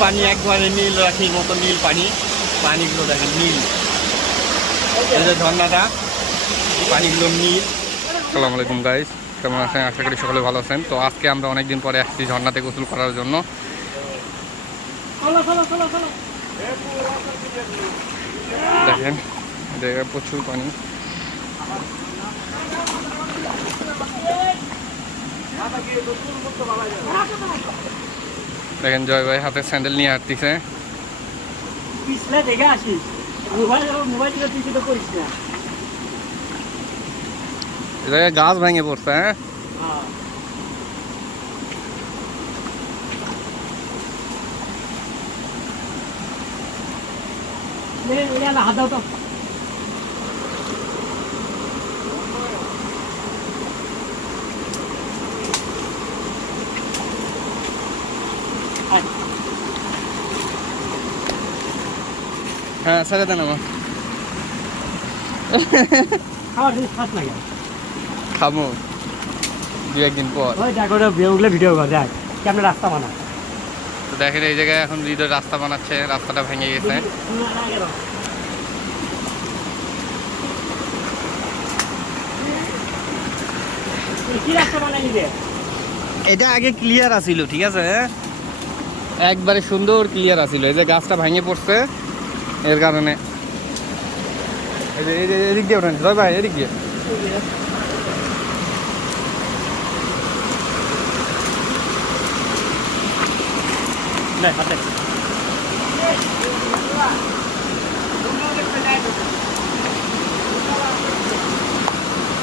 পানি, একবারে নীল রাখির মতো নীল পানি। পানিগুলো দেখেন নীল, এই যে ঝর্ণাটা, পানিগুলো নীল। আসসালামু আলাইকুম গাইস, কেমন আছেন? আশা করি সকলে ভালো আছেন। তো আজকে আমরা অনেকদিন পরে আসছি ঝর্ণাতে গোসল করার জন্য। দেখেন জায়গায় প্রচুর পানি। দেখেন জয় ভাই হাতে স্যান্ডেল নিয়ে হাঁটতেছে। গাছ ভেঙে পড়ছে। হ্যাঁ, হাত দাও তো। হ্যাঁ ছেড়ে দেন আমার। খাওয়ার জিনিস খাস না কেন? খাবো দু একদিন পর। ওই দেখ ওটা উঠলে ভিডিও কর, দেখ কেমন রাস্তা বানা। তো দেখেন এই জায়গায় এখন হৃদয় রাস্তা বানাচ্ছে, রাস্তাটা ভেঙে গেছে। কি রাস্তা বানাই দিবে? এটা আগে ক্লিয়ার আছিল, ঠিক আছে, একবারে সুন্দর ক্লিয়ার আছিল। এই যে গাছটা ভেঙে পড়ছে এর কারণে। এই যে এদিক দিয়ে ওঠেন জয় ভাই, এদিক দিয়ে।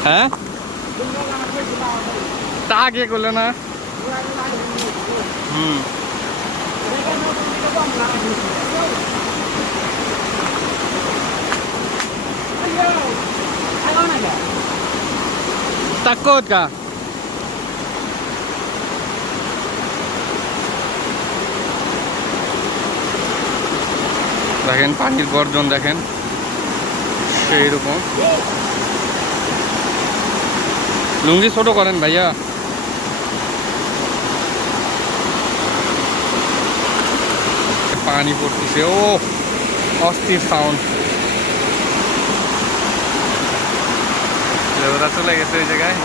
হ্যাঁ তা আগে করলে না। হুম, takut kah? দেখেন পানির গর্জন দেখেন সেই রকম। লুঙ্গি ছোট করেন ভাইয়া। পানি পড়তেছে, ও অস্থির সাউন্ড। ওরা চলে গেছে ওই জায়গায়।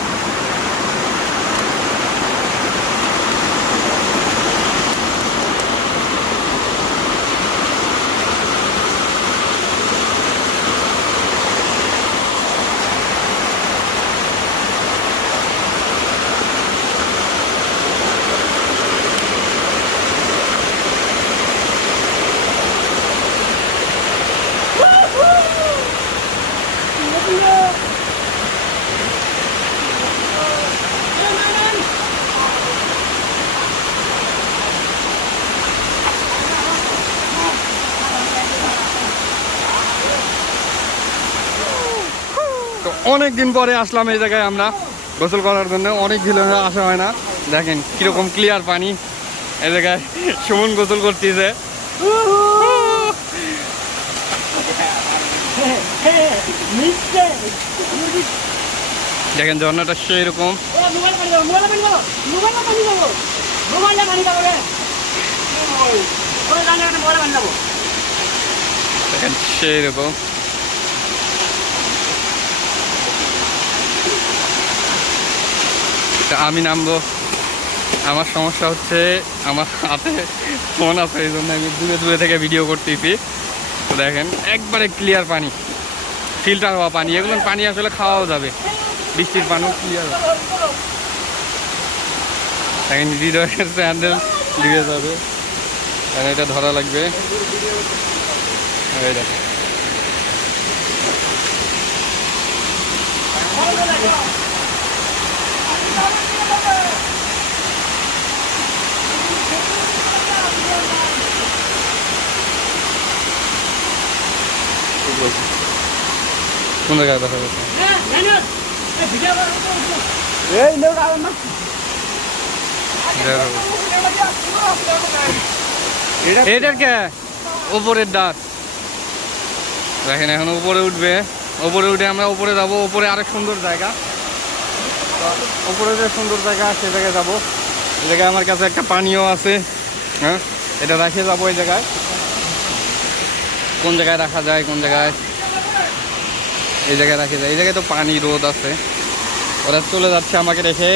তো অনেকদিন পরে আসলাম এই জায়গায় আমরা গোসল করার জন্য, অনেক দিন আসা হয় না। দেখেন কিরকম ক্লিয়ার পানি। এই জায়গায় সুমন গোসল করতেছে। দেখেন ঝর্ণাটা সেই রকম। দেখেন সেই রকম। আমি নামবো, আমার সমস্যা হচ্ছে আমার হাতে ফোন আছে, এই জন্য আমি দূরে দূরে থেকে ভিডিও করতেছি। তো দেখেন একবারে ক্লিয়ার পানি, ফিল্টার হওয়া পানি। এগুলো পানি আসলে খাওয়াও যাবে, বৃষ্টির পানিও ক্লিয়ার। দেখেন হৃদয়ের স্যান্ডেল লিয়ে যাবে, কারণ এটা ধরা লাগবে। এই দেখেন কোন জায়গায় দেখা যাচ্ছে। এটার কে ওপরের দাঁত। দেখেন এখন উপরে উঠবে, উপরে উঠে আমরা উপরে যাবো। উপরে আরেক সুন্দর জায়গা, উপরে যে সুন্দর জায়গা সে জায়গায় যাবো। এই জায়গায় আমার কাছে একটা পানিও আছে। হ্যাঁ এটা রেখে যাবো এই জায়গায়। কোন জায়গায় রাখা যায়, কোন জায়গায়? এই জায়গায় রাখা যায়। এই জায়গায় তো পানি রোদ আছে, ওরা চলে যাচ্ছে আমাকে রেখে।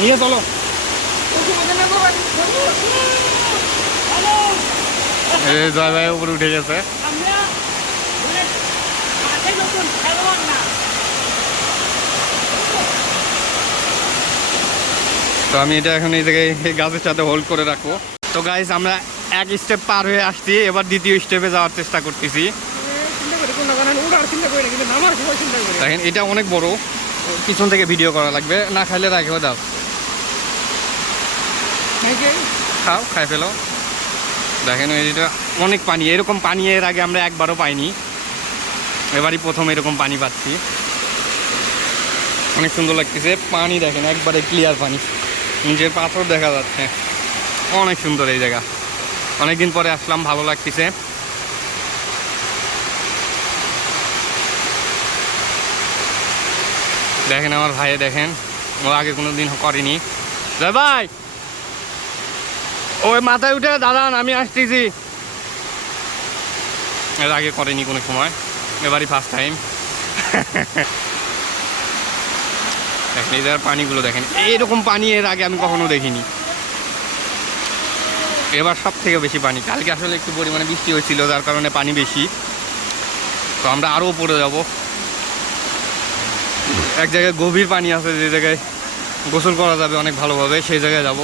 নিয়ে চলো। এই জয় ভাই উপরে উঠে গেছে। তো আমি এটা এখন এই জায়গায় গাছের সাথে হোল্ড করে রাখবো। তো গাইস আমরা এক স্টেপ পার হয়ে আসছি, এবার দ্বিতীয় স্টেপে যাওয়ার চেষ্টা করতেছি। দেখেন এটা অনেক বড়, পিছন থেকে ভিডিও করা লাগবে, না খাইলে রাখেও দাও। খাও, খাই ফেলো। দেখেন এটা অনেক পানি, এরকম পানি এর আগে আমরা একবারও পাইনি, এবারই প্রথম এরকম পানি পাচ্ছি। অনেক সুন্দর লাগতেছে পানি, দেখেন একবারে ক্লিয়ার পানি, নিচের পাথর দেখা যাচ্ছে। অনেক সুন্দর এই জায়গা, অনেকদিন পরে আসলাম, ভালো লাগতেছে। দেখেন আমার ভাই, দেখেন ও আগে কোনো দিন করেনি। জয় ভাই ওই মাথায় উঠে দাঁড়ান, আমি আসতেছি। এর আগে করেনি কোনো সময়, এবারই ফার্স্ট টাইম। দেখেন এই জায়গার পানিগুলো দেখেন, এইরকম পানি এর আগে আমি কখনো দেখিনি। এবার সব থেকে বেশি পানি। কালকে আসলে একটু পরিমাণে বৃষ্টি হয়েছিল, যার কারণে পানি বেশি। তো আমরা আরও উপরে যাব। এক জায়গায় গভীর পানি আছে, যে জায়গায় গোসল করা যাবে অনেক ভালোভাবে, সেই জায়গায় যাব।